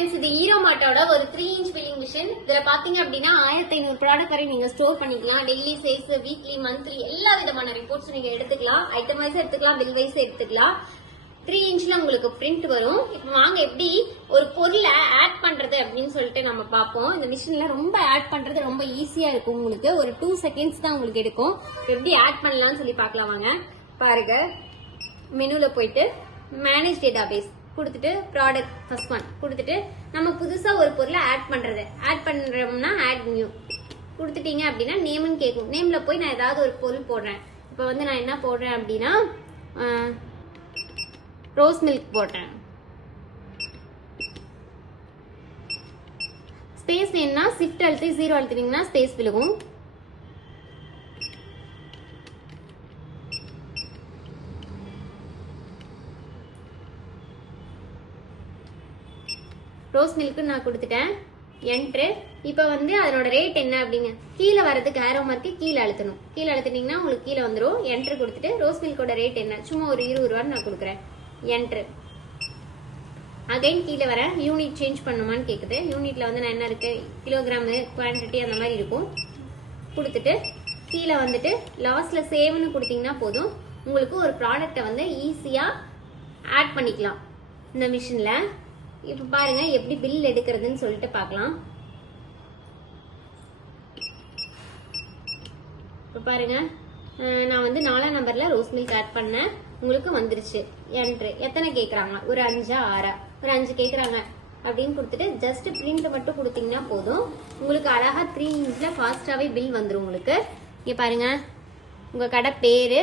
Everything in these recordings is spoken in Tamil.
ஃப்ரெண்ட்ஸ், இது ஹீரோ மார்ட்டோட ஒரு 3 இன்ச் பில்லிங் மிஷின். இதுல பாத்தீங்க அப்படின்னா 1500 ப்ராடக்ட் வரை நீங்க ஸ்டோர் பண்ணிக்கலாம். டெய்லி சேல்ஸ், வீக்லி, மந்த்லி எல்லா விதமான ரிப்போர்ட்ஸ் நீங்க எடுத்துக்கலாம். ஐட்டம் வைஸ் எடுத்துக்கலாம், பில் வைஸ் எடுத்துக்கலாம். 3 இன்ச்ல உங்களுக்கு பிரிண்ட் வரும். இப்போ வாங்க எப்படி ஒரு பொருளை ஆட் பண்றது அப்படின்னு சொல்லிட்டு நம்ம பார்ப்போம். இந்த மிஷின்ல ரொம்ப ஆட் பண்றது ரொம்ப ஈஸியா இருக்கும். உங்களுக்கு ஒரு 2 செகண்ட்ஸ் தான் உங்களுக்கு எடுக்கும். எப்படி ஆட் பண்ணலாம்னு சொல்லி பார்க்கலாம் வாங்க. பாருங்க, மெனுல போயிட்டு மேனேஜ் டேட்டாபேஸ் கொடுத்துட்டு ப்ராடக்ட் ஃபர்ஸ்ட் ஒன் கொடுத்துட்டு நம்ம புதுசா ஒரு பொருளை ஆட் பண்றோம்னா ஆட் நியூ கொடுத்துட்டீங்க அப்படின்னா நேம்னு கேட்கும். நேம்ல போய் நான் ஏதாவது ஒரு பொருள் போடுறேன். இப்போ வந்து நான் என்ன போடுறேன் அப்படின்னா ரோஸ் மில்க் போடுறேன். ஸ்பேஸ் வேணும்னா ஷிஃப்ட் அழுத்தி 0 அழுத்தினீங்கன்னா ஸ்பேஸ் விழுகும். ரோஸ் மில்க் நான் கொடுத்துட்டேன். என்ட்ரு. இப்போ வந்து அதனோட ரேட் என்ன அப்படிங்க கீழே வரதுக்கு ஆரோ மார்க்கு கீழே அழுத்தணும். கீழே அழுத்தினீங்கன்னா உங்களுக்கு கீழே வந்துடும். என்ட்ரு கொடுத்துட்டு ரோஸ் மில்கோட ரேட் என்ன சும்மா ஒரு 20 ரூபான்னு நான் கொடுக்குறேன். என்ட்ரு. அகைன் கீழே வரேன். யூனிட் சேஞ்ச் பண்ணுமான்னு கேட்குது. யூனிட்ல வந்து நான் என்ன இருக்கு கிலோகிராம், குவான்டிட்டி அந்த மாதிரி இருக்கும். கொடுத்துட்டு கீழே வந்துட்டு லாஸ்ட்ல சேவ்னு கொடுத்தீங்கன்னா போதும். உங்களுக்கு ஒரு ப்ராடக்டை வந்து ஈஸியா ஆட் பண்ணிக்கலாம் இந்த மிஷின்ல. இப்ப பாருங்க எப்படி பில் எடுக்கிறதுன்னு சொல்லிட்டு பார்க்கலாம். இப்ப பாருங்க, நான் வந்து 4ஆம் நம்பர்ல ரோஸ் மில்க் ஆட் பண்ணேன். உங்களுக்கு வந்துருச்சு. என்ட்ரு. எத்தனை கேக்குறாங்க? ஒரு 5 6 ஒரு 5 கேக்குறாங்க அப்படின்னு கொடுத்துட்டு ஜஸ்ட் பிரிண்ட் மட்டும் கொடுத்தீங்கன்னா போதும். உங்களுக்கு அழகா 3 இன்ச்ல ஃபாஸ்டாவே பில் வந்துடும். உங்களுக்கு இங்க பாருங்க, உங்க கடை பேரு,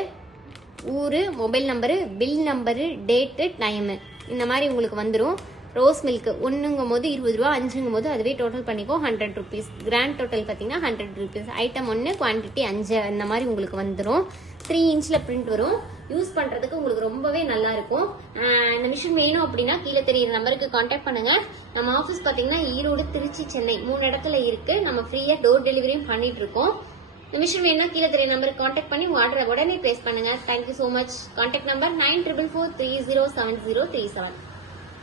ஊரு, mobile number, bill number, date, time இந்த மாதிரி உங்களுக்கு வந்துடும். ரோஸ் மில்க் 1ங்கும் போது 20 ரூபா, 5ங்கும் போது அதுவே டோட்டல் பண்ணிக்கோ 100 ருபீஸ். கிராண்ட் டோட்டல் பார்த்தீங்கன்னா 100 ருபீஸ். ஐட்டம் 1, குவான்டிட்டி 5 இந்த மாதிரி உங்களுக்கு வந்துடும். 3 இன்ச்ல பிரிண்ட் வரும். யூஸ் பண்றதுக்கு உங்களுக்கு ரொம்பவே நல்லா இருக்கும். இந்த மிஷின் வேணும் அப்படின்னா கீழே தெரியுற நம்பருக்கு கான்டாக்ட் பண்ணுங்க. நம்ம ஆஃபீஸ் பார்த்தீங்கன்னா ஈரோடு, திருச்சி, சென்னை 3 இடத்துல இருக்கு. நம்ம ஃப்ரீயா டோர் டெலிவரியும் பண்ணிட்டு இருக்கோம். இந்த மிஷின் வேணும்னா கீழே தெரிய நம்பருக்கு கான்டாக்ட் பண்ணி ஆர்டரை உடனே பிளேஸ் பண்ணுங்க. Thank you so much. Contact number 9444307037.